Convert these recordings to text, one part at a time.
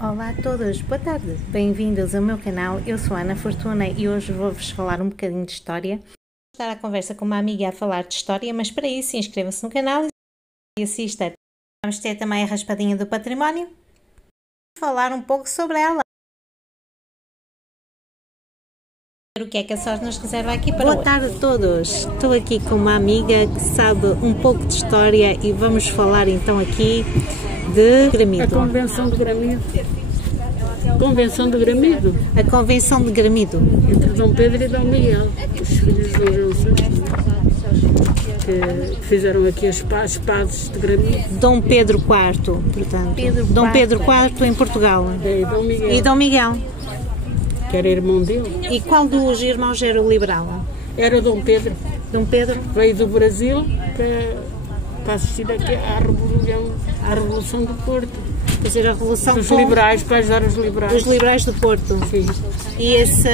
Olá a todos, boa tarde, bem-vindos ao meu canal. Eu sou a Ana Fortuna e hoje vou-vos falar um bocadinho de história. Vou estar à conversa com uma amiga a falar de história, mas para isso inscreva-se no canal e assista. Vamos ter também a raspadinha do património e falar um pouco sobre ela. O que é que a sorte nos reserva aqui para hoje? Boa tarde a todos, estou aqui com uma amiga que sabe um pouco de história e vamos falar então aqui de Gramido. A Convenção de Gramido. Convenção de Gramido. A Convenção de Gramido. Entre Dom Pedro e Dom Miguel. Os filhos de que fizeram aqui as pazes de Gramido. Dom Pedro IV, portanto. Dom Pedro IV em Portugal. E Dom Miguel. E Dom Miguel. Que era irmão dele. E qual dos irmãos era o liberal? Era Dom Pedro. Dom Pedro? Veio do Brasil para assistir aqui à Revolução do Porto. Quer dizer, a Revolução dos liberais, para ajudar os liberais. Os liberais do Porto. Sim. E esse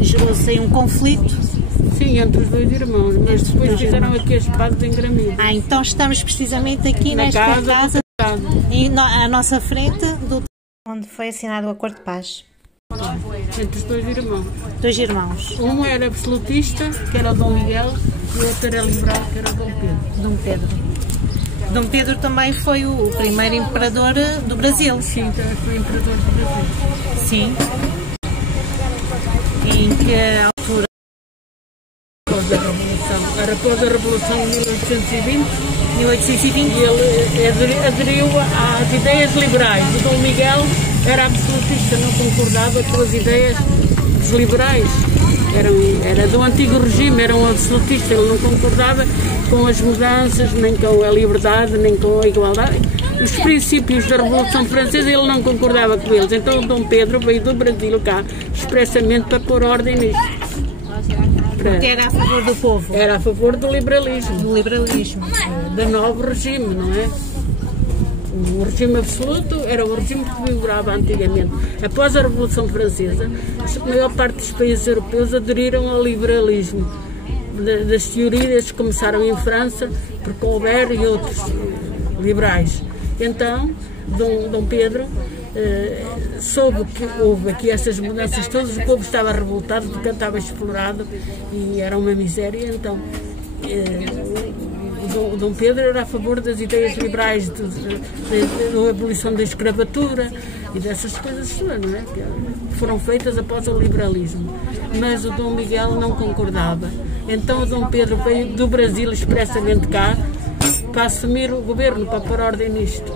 gerou-se aí um conflito? Sim, entre os dois irmãos, mas depois fizeram aqui as pazes em Gramido. Então estamos precisamente aqui nesta casa à nossa frente, onde foi assinado o Acordo de Paz. Entre os dois irmãos. Dois irmãos. Um era absolutista, que era o Dom Miguel, e o outro era liberal, que era o Dom Pedro. Dom Pedro. Dom Pedro também foi o primeiro imperador do Brasil. Sim, foi o imperador do Brasil. Sim. E em que altura? Após a Revolução. Era após a Revolução de 1820. 1820. E ele aderiu às ideias liberais. O Dom Miguel era absolutista, não concordava com as ideias dos liberais. Era do antigo regime, era um absolutista, ele não concordava com as mudanças, nem com a liberdade, nem com a igualdade. Os princípios da Revolução Francesa ele não concordava com eles. Então o Dom Pedro veio do Brasil cá, expressamente para pôr ordem nisto. Porque era a favor do povo. Era a favor do liberalismo. Do liberalismo. Do novo regime, não é? O regime absoluto era o regime que vigorava antigamente. Após a Revolução Francesa, a maior parte dos países europeus aderiram ao liberalismo. Das teorias que começaram em França, por Colbert e outros liberais. Então, Dom Pedro soube que houve aqui essas mudanças todas, o povo estava revoltado porque estava explorado e era uma miséria. Então, o Dom Pedro era a favor das ideias liberais, da abolição da escravatura e dessas coisas todas, não é? Que foram feitas após o liberalismo. Mas o Dom Miguel não concordava. Então o Dom Pedro veio do Brasil expressamente cá para assumir o governo, para pôr ordem nisto.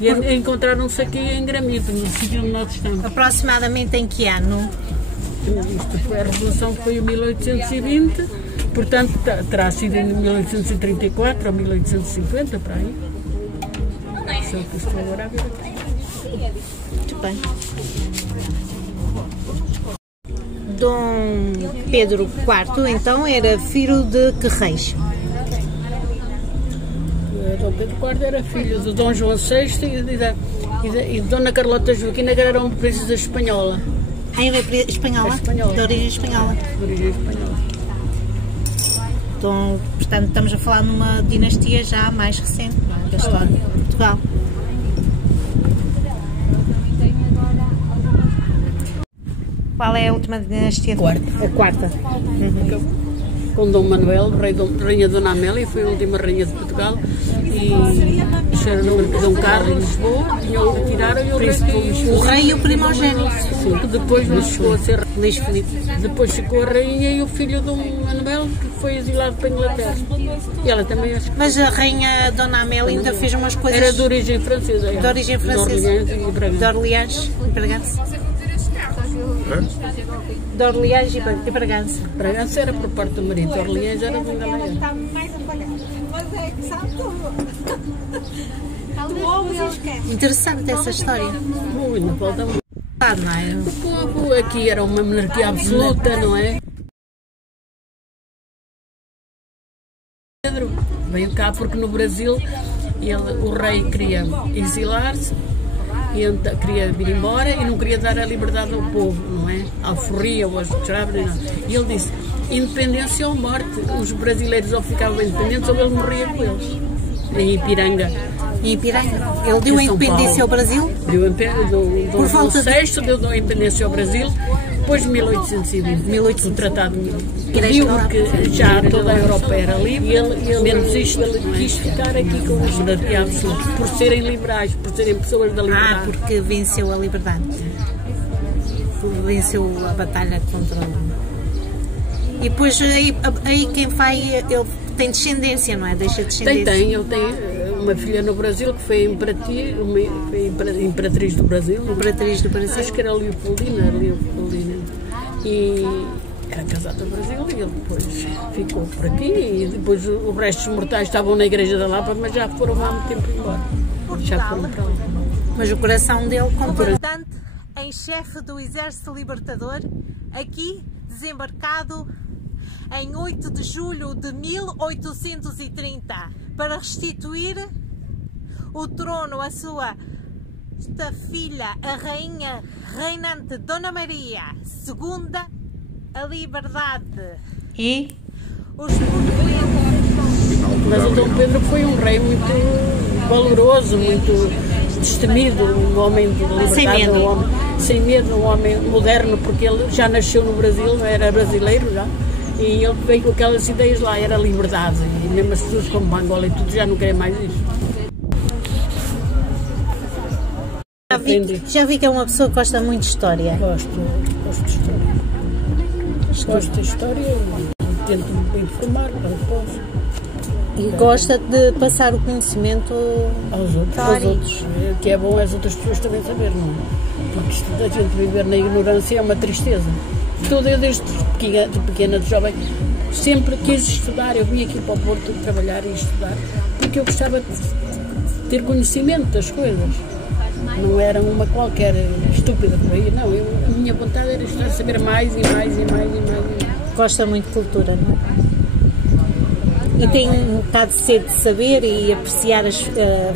E encontraram-se aqui em Gramido, no sítio onde nós estamos. Aproximadamente em que ano? A Revolução foi em 1820, portanto terá sido em 1834 ou 1850, para aí. Isso é o que estou agora a ver aqui. Muito bem. Dom Pedro IV, então, era filho de que reis? Dom Pedro IV era filho de Dom João VI e de Dona Carlota Joaquina, que era uma princesa espanhola. Ah, era espanhola? Espanhola. De origem espanhola. De origem espanhola. Então, portanto, estamos a falar numa dinastia já mais recente, não é? Da história de Portugal. Qual é a última dinastia? A quarta. Uhum. Com Dom Manuel, rainha Dona Amélia, foi a última rainha de Portugal, e era Dom Carlos de Lisboa, tiraram e o rei e o primogénito. Sim, que depois não chegou a ser Luís Filipe. Depois ficou a rainha e o filho de Dom Manuel, que foi exilado para a Inglaterra. E ela também acho que... Mas a rainha Dona Amélia ainda fez umas coisas... Era de origem francesa. De origem francesa. De Orleans e Bragança. De Orleans e Bragança. Bragança era por parte do marido, Orleans era de Inglaterra. Interessante essa história. Muito, falta muito. Não é? O povo aqui era uma monarquia absoluta, não é? Pedro veio cá porque no Brasil o rei queria exilar-se, queria vir embora e não queria dar a liberdade ao povo, não é? Alforria ou aos escravos, não. E ele disse, independência ou morte. Os brasileiros ou ficavam independentes ou ele morria com eles. Em Ipiranga, E Ipiranga? Ele deu a independência ao Brasil? Deu por volta VI, deu a independência ao Brasil, depois de 1820. O Tratado pediu que já toda a Europa era livre, e ele menos isto, ele quis ficar aqui com os monarquia absoluta, por serem liberais, por serem pessoas da liberdade. Porque venceu a liberdade. Venceu a batalha contra o... E depois aí quem vai, ele tem descendência, não é? Deixa descendência. Ele tem uma filha no Brasil que foi imperatriz do Brasil. Imperatriz do Brasil. Acho que era Leopoldina. E era casada no Brasil e ele depois ficou por aqui e depois os restos mortais estavam na igreja da Lapa, mas já foram há muito tempo embora. Já foram para lá. Mas o coração dele, comandante em chefe do Exército Libertador, aqui desembarcado em 8 de julho de 1830, para restituir o trono à sua filha, a rainha reinante Dona Maria II, a liberdade. E os Mas o Dom Pedro foi um rei muito valoroso, muito destemido, um homem de liberdade, sem medo, um homem moderno, porque ele já nasceu no Brasil, era brasileiro já. E ele veio com aquelas ideias lá, era liberdade, e mesmo as pessoas como Angola e tudo já não querem mais isso. Já vi que é uma pessoa que gosta muito de história. Gosto de história. Gosto de história e tento me informar quando posso. E gosta de passar o conhecimento aos outros. O que é bom as outras pessoas também saber, não é? Porque isto da gente viver na ignorância é uma tristeza. Eu desde pequena, de jovem, sempre quis estudar. Eu vim aqui para o Porto trabalhar e estudar, porque eu gostava de ter conhecimento das coisas. Não era uma qualquer estúpida por aí, não. A minha vontade era estudar, saber mais e mais e mais e mais. Gosta muito de cultura, não é? E tem um bocado de sede de saber e apreciar,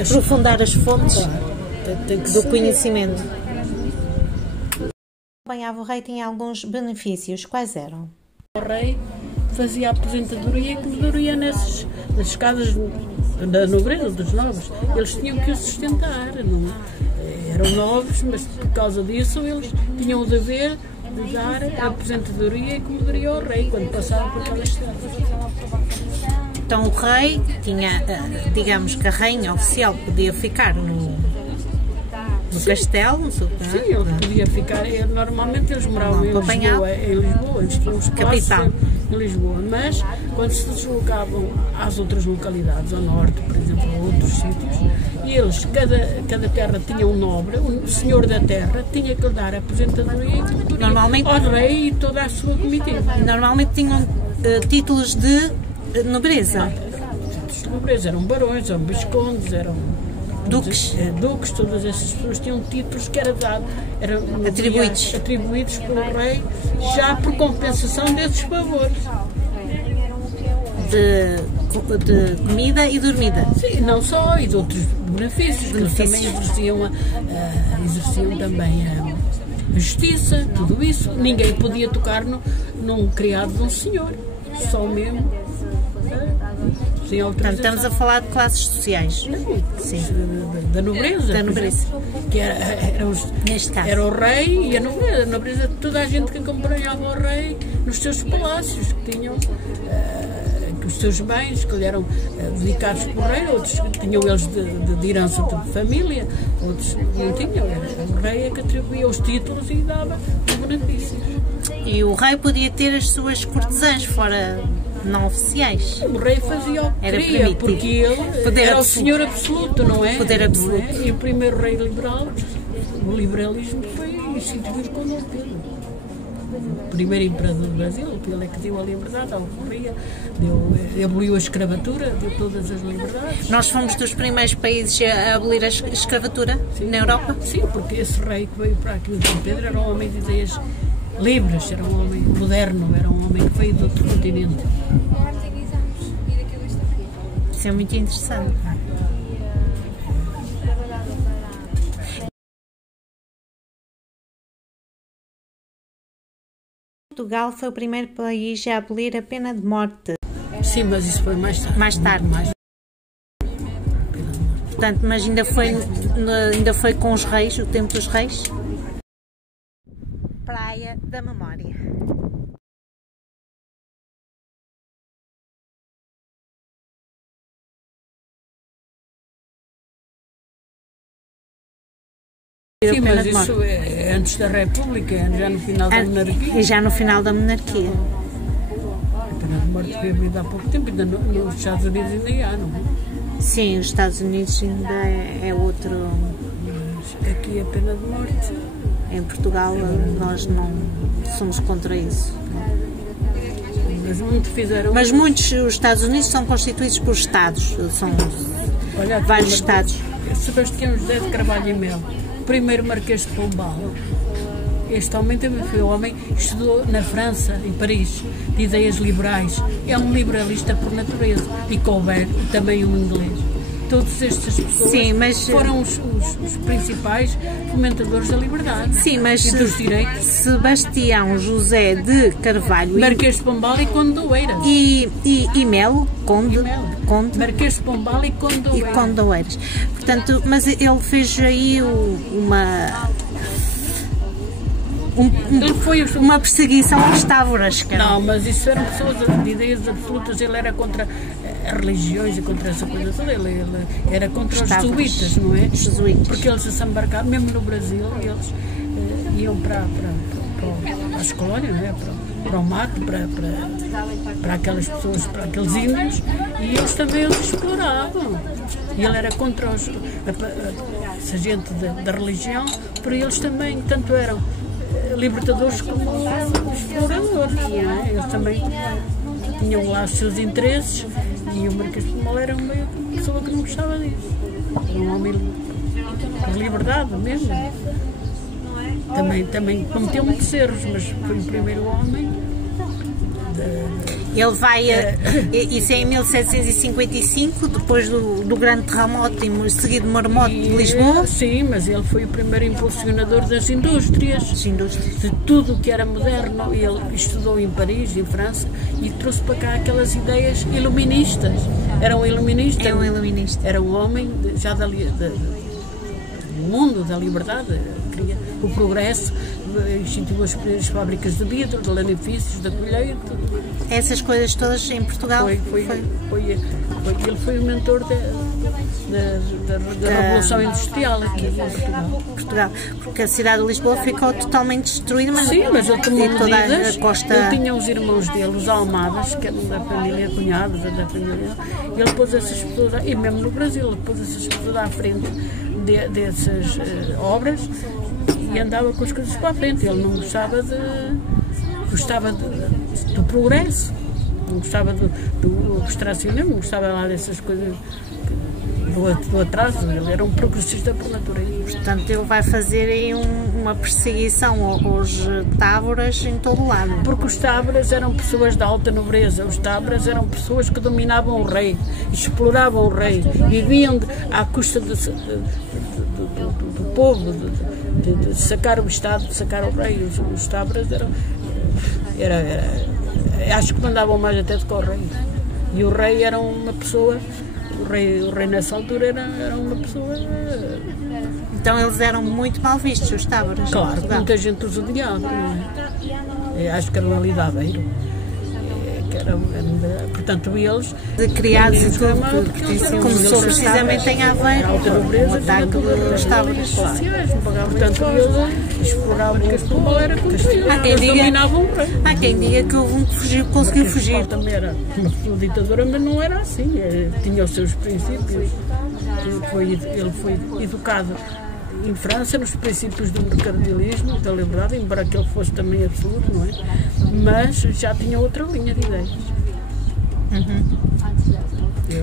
aprofundar as fontes do conhecimento. Acompanhava o rei, tinha alguns benefícios. Quais eram? O rei fazia aposentadoria e comedoria nas casas da nobreza, dos nobres. Eles tinham que o sustentar, não eram nobres, mas por causa disso eles tinham o dever de dar a aposentadoria e comedoria ao rei quando passavam por aquelas cidades. Então o rei tinha, digamos que a rainha oficial podia ficar no castelo, sim, ele podia ficar. Normalmente eles moravam em Lisboa, eles tinham os capital em Lisboa, mas quando se deslocavam às outras localidades, ao norte, por exemplo, a outros sítios, e eles, cada terra tinha um nobre, o senhor da terra tinha que lhe dar a aposentadoria ao rei e toda a sua comitiva. Normalmente tinham títulos de nobreza. Títulos de nobreza, eram barões, eram viscondes, eram duques, todas essas pessoas tinham títulos que eram atribuídos pelo rei, já por compensação desses favores. De comida e dormida. Sim, não só, e de outros benefícios. Que eles também exerciam também a justiça, tudo isso. Ninguém podia tocar num criado de um senhor, só mesmo. Portanto, estamos a falar de classes sociais. Sim. Da nobreza. Da nobreza. Que neste caso. Era o rei e a nobreza. A nobreza, toda a gente que acompanhava o rei nos seus palácios, que tinham os seus bens, que lhe eram dedicados pelo rei, outros tinham eles de herança de família, outros não tinham. O rei é que atribuía os títulos e dava os benefícios. E o rei podia ter as suas cortesãs fora não oficiais. O rei fazia o que queria, porque ele era o senhor absoluto, não é? Poder absoluto. Não é? E o primeiro rei liberal, o liberalismo foi instituído com Dom Pedro. O primeiro imperador do Brasil, ele é que deu a liberdade à alforria, aboliu a escravatura, deu todas as liberdades. Nós fomos dos primeiros países a abolir a escravatura na Europa? Sim, porque esse rei que veio para aqui, o Dom Pedro, era um homem de ideias livres, era um homem moderno, era um homem que veio de outro continente. Isso é muito interessante. Portugal foi o primeiro país a abolir a pena de morte. Sim, mas isso foi mais tarde. Mais tarde. Portanto, mas ainda foi com os reis, o tempo dos reis. Praia da Memória. Sim, mas isso é antes da República, é já no final da monarquia. É já no final da monarquia. A pena de morte foi abolida há pouco tempo, ainda nos Estados Unidos ainda há, não é? Sim, os Estados Unidos ainda é outro. Mas aqui a pena de morte. Em Portugal nós não somos contra isso. Mas muitos, os Estados Unidos são constituídos por Estados, são vários Estados. Sebastião José de Carvalho e Melo, primeiro Marquês de Pombal. Este homem também foi um homem que estudou na França, em Paris, de ideias liberais. É um liberalista por natureza. E Colbert, também um inglês. Todas estas pessoas foram os principais fomentadores da liberdade. Sim, mas e dos direitos. Sebastião José de Carvalho, Marquês de Pombal e Conde de Oeiras. E Melo, Conde. Marquês de Pombal e Conde de Oeiras. E Conde de Oeiras. Portanto, mas ele fez aí uma perseguição aos távoras. Não, mas isso eram pessoas de ideias absolutas. Ele era contra as religiões e contra essa coisa toda. Ele era contra os jesuítas, não é? Porque eles se embarcaram, mesmo no Brasil, eles iam para as colónias, não é? Para o mato, para aquelas pessoas, para aqueles índios, e eles também os exploravam. E ele era contra essa gente da religião, por eles também, tanto eram libertadores como exploradores. É? Eles também tinham lá os seus interesses, e o Marquês de Pombal era uma pessoa que não gostava disso. Era um homem de liberdade mesmo. Também cometeu muitos erros, mas foi o primeiro homem. Ele vai, isso é em 1755, depois do grande terremoto e seguido maremoto de Lisboa. Sim, mas ele foi o primeiro impulsionador das indústrias. De tudo o que era moderno. Ele estudou em Paris, em França, e trouxe para cá aquelas ideias iluministas. Era um iluminista. Era um homem já do mundo da liberdade. Queria o progresso, instituiu as primeiras fábricas de vidro, de lanifícios, de colheita. Essas coisas todas em Portugal? Ele foi o mentor da Revolução Industrial aqui em Portugal. Porque a cidade de Lisboa ficou totalmente destruída, mas sim, mas ele tomou medidas. A costa... Ele tinha os irmãos dele, os Almadas, que eram da família, cunhados da família, e ele pôs essas pessoas, e mesmo no Brasil, ele pôs essas pessoas à frente dessas obras e andava com as coisas para a frente. Ele não gostava do progresso, não gostava do extracionismo, não gostava lá dessas coisas do atraso. Ele era um progressista por natureza. Portanto, ele vai fazer aí uma perseguição aos távoras em todo o lado. Porque os távoras eram pessoas de alta nobreza, os távoras eram pessoas que dominavam o rei, exploravam o rei, viviam à custa do povo, de sacar o Estado, de sacar o rei. Os távoras acho que mandavam mais até do que o rei. E o rei era uma pessoa, o rei nessa altura era uma pessoa... Então eles eram muito mal vistos, os távoras. Claro, muita gente os odiava, não é? Acho que era ali de Aveiro. Portanto, eles... Criados e tudo, começou precisamente em Aveiro, o ataque dos távoras. Portanto, eles exploravam o Pombal, era eles dominavam o rei. Há quem diga que houve um que conseguiu fugir. Também era uma ditadura, mas não era assim, tinha os seus princípios. Ele foi educado em França nos princípios do mercantilismo, da liberdade, embora que ele fosse também absoluto, não é? Mas já tinha outra linha de ideias.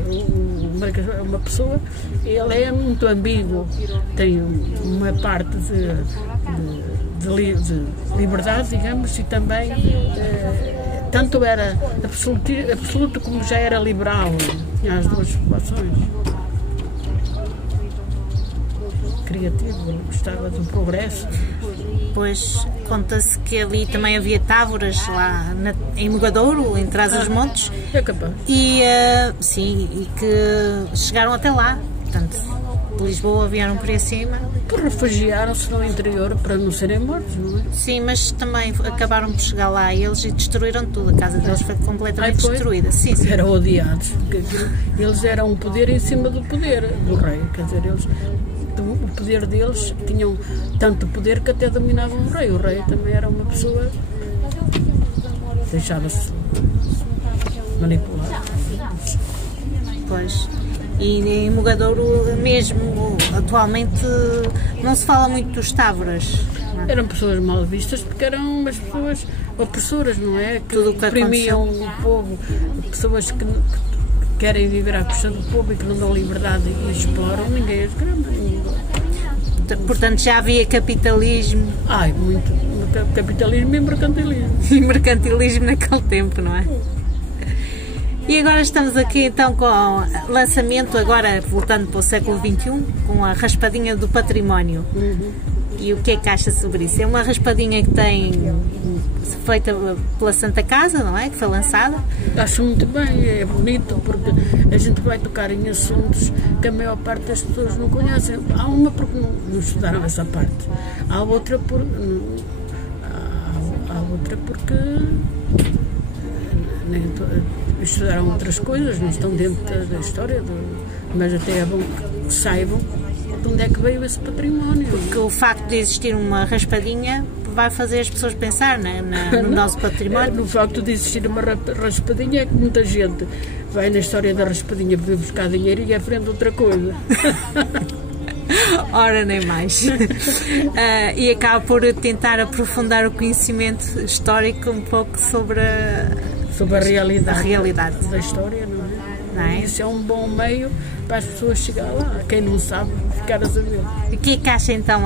O Marquês é uma pessoa, ele é muito ambíguo, tem uma parte de liberdade, digamos, e também tanto era absoluto como já era liberal, tinha as duas populações. Criativo, ele gostava do progresso. Pois conta-se que ali também havia távoras lá em Mogadouro, em Trás-os-Montes. É capaz. E sim, e que chegaram até lá. Portanto, de Lisboa vieram por aí acima. Refugiaram-se no interior para não serem mortos, não é? Sim, mas também acabaram por chegar lá eles e destruíram tudo. A casa deles foi completamente destruída. Sim, sim. Eram odiados, porque eles eram um poder em cima do poder do rei. Quer dizer, o poder deles tinham tanto poder que até dominavam o rei. O rei também era uma pessoa que deixava-se manipular. Pois. E em Mogadouro mesmo, atualmente, não se fala muito dos távoras. Eram pessoas mal vistas porque eram umas pessoas opressoras, não é? Que oprimiam o povo, pessoas que querem viver à custa do povo e que não dão liberdade e exploram, ninguém as grama. Portanto, já havia capitalismo. Muito. Capitalismo e mercantilismo. E mercantilismo naquele tempo, não é? E agora estamos aqui então com o lançamento, agora voltando para o século XXI, com a raspadinha do património. E o que é que acha sobre isso? É uma raspadinha que tem feita pela Santa Casa, não é? Que foi lançada. Acho muito bem, é bonito porque a gente vai tocar em assuntos que a maior parte das pessoas não conhecem. Há uma porque não estudaram essa parte, há outra porque estudaram outras coisas, não estão dentro da história, mas até é bom que saibam de onde é que veio esse património. Porque o facto de existir uma raspadinha vai fazer as pessoas pensar, né, no nosso património. No facto de existir uma raspadinha é que muita gente vai na história da raspadinha para buscar dinheiro e aprende outra coisa. Ora, nem mais. E acaba por tentar aprofundar o conhecimento histórico um pouco sobre a realidade da história, não é? Isso é um bom meio para as pessoas chegar lá. Quem não sabe, ficar a saber. E o que é que acha então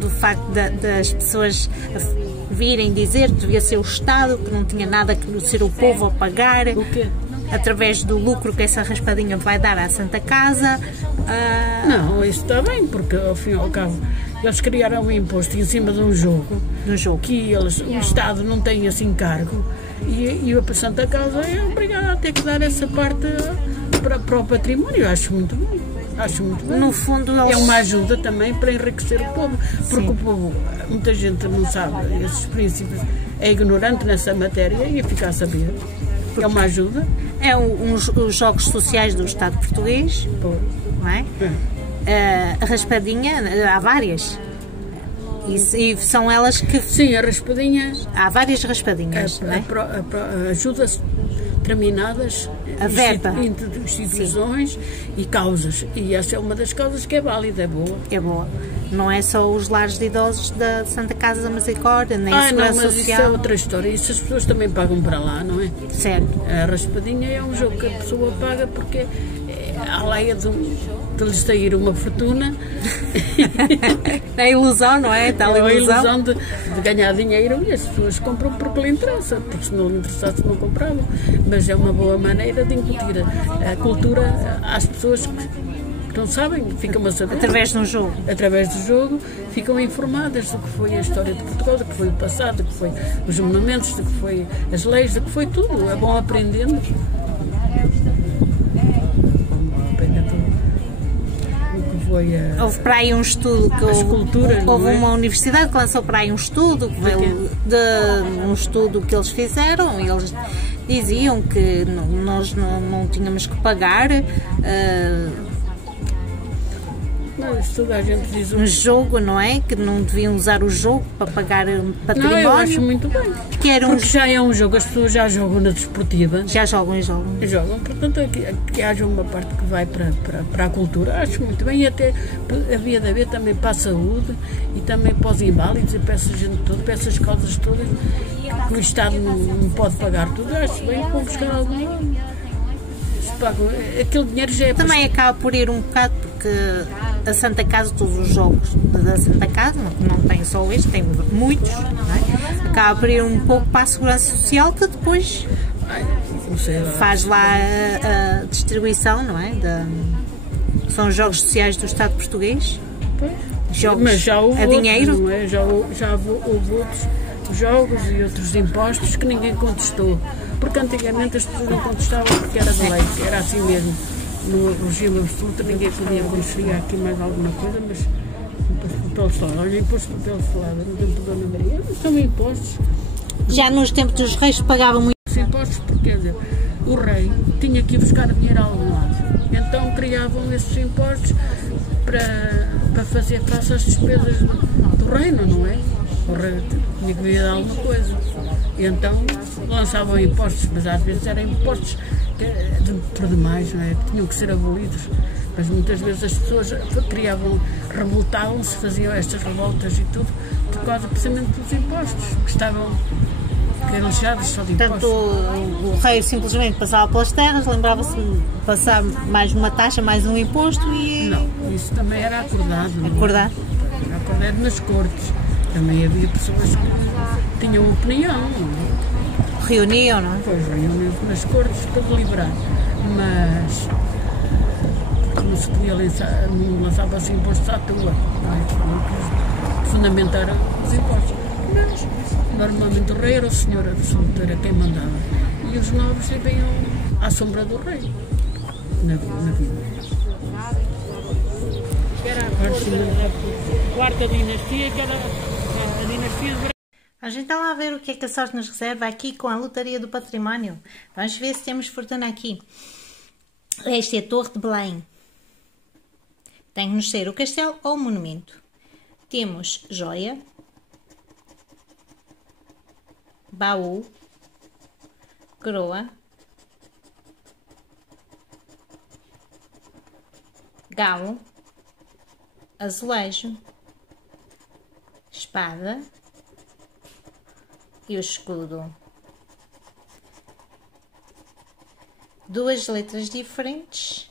do facto das pessoas virem dizer que devia ser o Estado, que não tinha nada que ser o povo a pagar? O quê? Através do lucro que essa raspadinha vai dar à Santa Casa? Não, isso está bem, porque ao fim e ao cabo eles criaram um imposto em cima de um jogo. Que o Estado não tem assim cargo e a Santa Casa é obrigada a ter que dar essa parte para o património. Eu acho muito bem. No fundo, é uma ajuda também para enriquecer o povo, porque o povo, muita gente não sabe esses princípios, é ignorante nessa matéria e fica a saber. É uma ajuda. É os jogos sociais do Estado português, não é? A raspadinha, há várias. E são elas que... Sim, a raspadinha... Há várias raspadinhas, não é? Ajudas determinadas instituições e causas. E essa é uma das causas que é válida, é boa. É boa. Não é só os lares de idosos da Santa Casa da Misericórdia, nem a Segurança Social. Social. Isso é outra história. Isso as pessoas também pagam para lá, não é? Certo. A raspadinha é um jogo que a pessoa paga porque a lei de lhes sair uma fortuna. É a ilusão, não é? Tal a ilusão de ganhar dinheiro e as pessoas compram porque lhe interessa, porque se não lhe interessasse não compravam. Mas é uma boa maneira de incutir a cultura às pessoas que não sabem, ficam a saber. Através de um jogo. Através do jogo ficam informadas do que foi a história de Portugal, do que foi o passado, do que foi os monumentos, do que foi as leis, do que foi tudo. É bom aprendendo. Houve para aí um estudo que houve uma universidade que lançou para aí um estudo um estudo que eles fizeram e eles diziam que nós não tínhamos que pagar toda a gente diz um jogo, não é? Que não deviam usar o jogo para pagar património. Não, eu acho muito bem. Porque já é um jogo, as pessoas já jogam na desportiva. Já jogam. Jogam, portanto, que haja uma parte que vai para a cultura, acho muito bem. E até havia de haver também para a saúde e também para os inválidos e para essa gente toda, para essas causas todas, que o Estado não pode pagar tudo. Acho bem, vão buscar algum lado. Aquele dinheiro já é... Também acaba por ir um bocado porque a Santa Casa, todos os jogos da Santa Casa, não tem só este, tem muitos, não é? Acaba por ir um pouco para a Segurança Social, que depois faz lá a distribuição, não é? São os jogos sociais do Estado português. Jogos mas já houve dinheiro. Não é? Já houve outros jogos e outros impostos que ninguém contestou. Porque antigamente as pessoas não contestavam porque era de lei, era assim mesmo. no regime absoluto ninguém podia conseguir aqui mais alguma coisa, mas papel selado, olha, imposto de papel selado no tempo da Dona Maria, não são impostos. Já nos tempos dos reis pagavam muito. Impostos porque, quer dizer, o rei tinha que ir buscar dinheiro a algum lado, então criavam esses impostos para fazer face às despesas do reino, não é? O rei tinha que vir de alguma coisa, e então lançavam impostos, mas às vezes eram impostos por demais, não é? Que tinham que ser abolidos, mas muitas vezes as pessoas revoltavam-se, faziam estas revoltas e tudo, por causa precisamente dos impostos, que eram chegados só de impostos. Portanto, o rei simplesmente passava pelas terras, lembrava-se de passar mais uma taxa, mais um imposto e... Não, isso também era acordado. Acordado? Era acordado nas cortes. Também havia pessoas que tinham opinião. Reuniam, não é? Pois, reuniam-se nas cortes para deliberar. Mas não se podia lançar, não lançava-se impostos à toa. Fundamentar os impostos. Mas, normalmente o rei era o senhor absoluto, era quem mandava. E os nobres viviam à sombra do rei, na vida. Era a quarta dinastia, que era a dinastia de... Vamos então lá ver o que é que a sorte nos reserva aqui com a lotaria do património. Vamos ver se temos fortuna aqui. Esta é a Torre de Belém. Tem que nos ser o castelo ou o monumento. Temos joia, baú, coroa, galo, azulejo, espada e o escudo. Duas letras diferentes.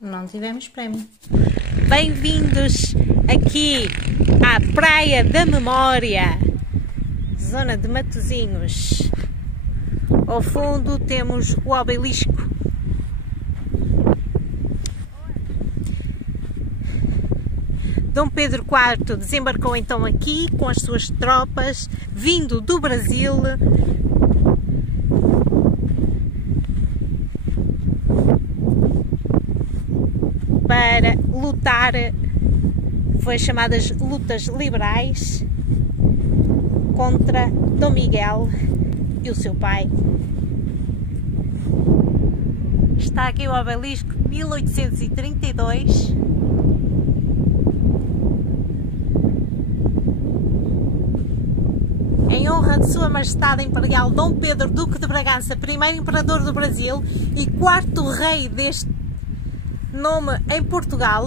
Não tivemos prémio. Bem-vindos aqui à Praia da Memória, zona de Matosinhos. Ao fundo temos o obelisco. Dom Pedro IV desembarcou então aqui com as suas tropas, vindo do Brasil, para lutar, foi chamadas lutas liberais, contra Dom Miguel e o seu pai. Está aqui o obelisco 1832. Em honra de Sua Majestade Imperial Dom Pedro, Duque de Bragança, primeiro Imperador do Brasil e quarto rei deste nome em Portugal,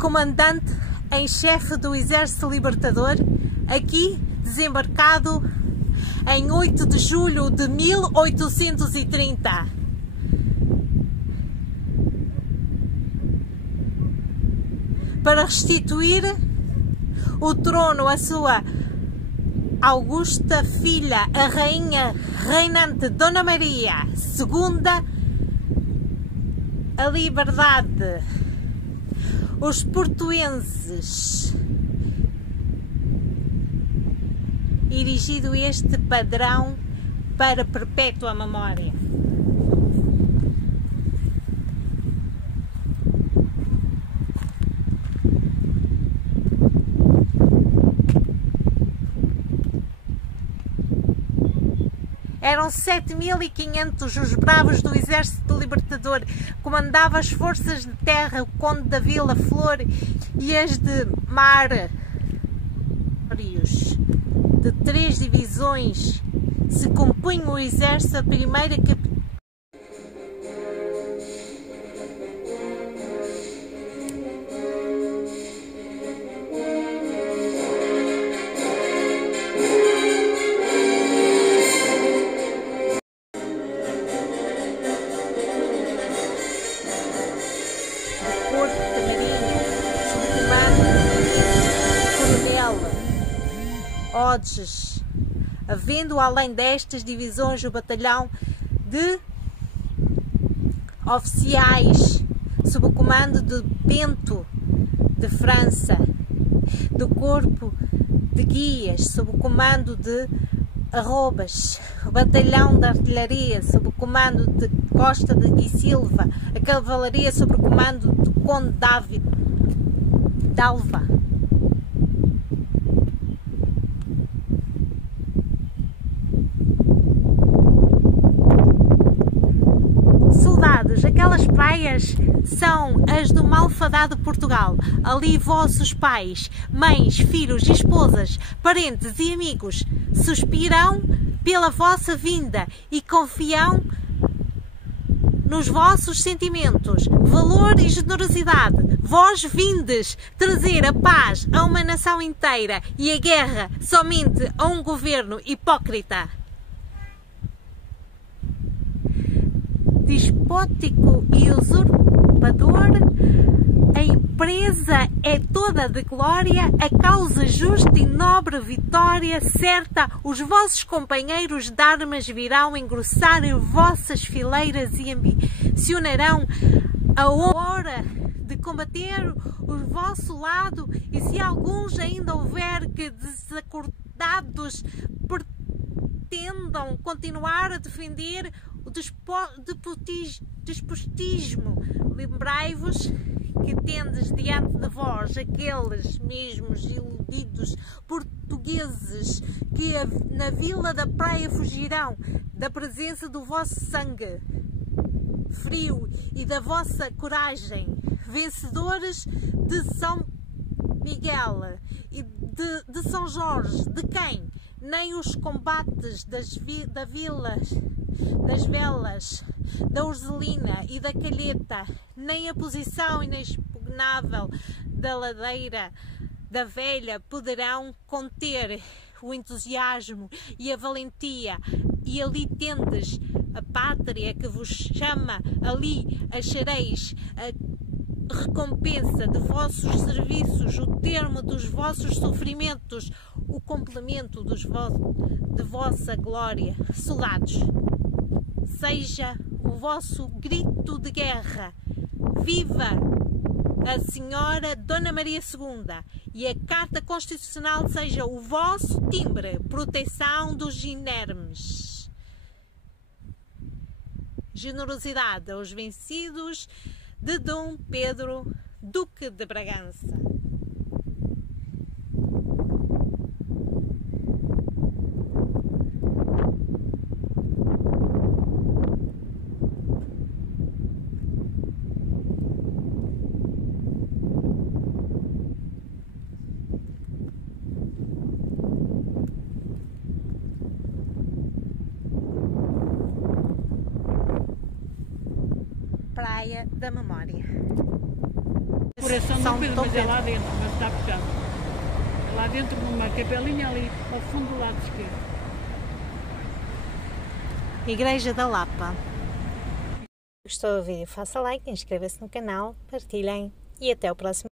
comandante em chefe do Exército Libertador, aqui desembarcado em 8 de julho de 1830. Para restituir o trono à sua augusta filha, a rainha reinante Dona Maria II, a liberdade. Os portuenses, erigido este padrão para perpétua memória. Eram 7.500 os bravos do Exército Libertador, comandava as forças de terra o Conde da Vila Flor e as de mar, de 3 divisões, se compunham o exército. A primeira capitã Hodges, havendo além destas divisões o batalhão de oficiais sob o comando de Bento de França, do corpo de guias sob o comando de Arrobas, batalhão de artilharia sob o comando de Costa e Silva, a cavalaria sob o comando do Conde David d'Alva. Soldados, aquelas praias são as do malfadado Portugal. Ali vossos pais, mães, filhos, esposas, parentes e amigos suspiram pela vossa vinda e confiam nos vossos sentimentos, valor e generosidade. Vós vindes trazer a paz a uma nação inteira e a guerra somente a um governo hipócrita, despótico e usurpador. A empresa é toda de glória, a causa justa e nobre vitória certa. Os vossos companheiros de armas virão engrossar vossas fileiras e ambicionarão a hora de combater o vosso lado. E se alguns ainda houver que desacordados pretendam continuar a defender o despotismo, lembrai-vos que tendes diante de vós aqueles mesmos iludidos portugueses que na vila da praia fugirão da presença do vosso sangue frio e da vossa coragem, vencedores de São Miguel e de São Jorge, de quem nem os combates das velas, da Urzelina e da Calheta, nem a posição inexpugnável da ladeira da Velha poderão conter o entusiasmo e a valentia. E ali tendes a pátria que vos chama, ali achareis a recompensa de vossos serviços, o termo dos vossos sofrimentos, o complemento de vossa glória. Soldados, seja o vosso grito de guerra: viva a Senhora Dona Maria II, e a Carta Constitucional seja o vosso timbre, proteção dos inermes. Generosidade aos vencidos, de Dom Pedro, Duque de Bragança. Praia da Memória. Coração do Pedro, mas é lá dentro, mas está fechado. É lá dentro numa capelinha ali, ao fundo do lado esquerdo. Igreja da Lapa. Gostou do vídeo? Faça like, inscreva-se no canal, partilhem e até o próximo.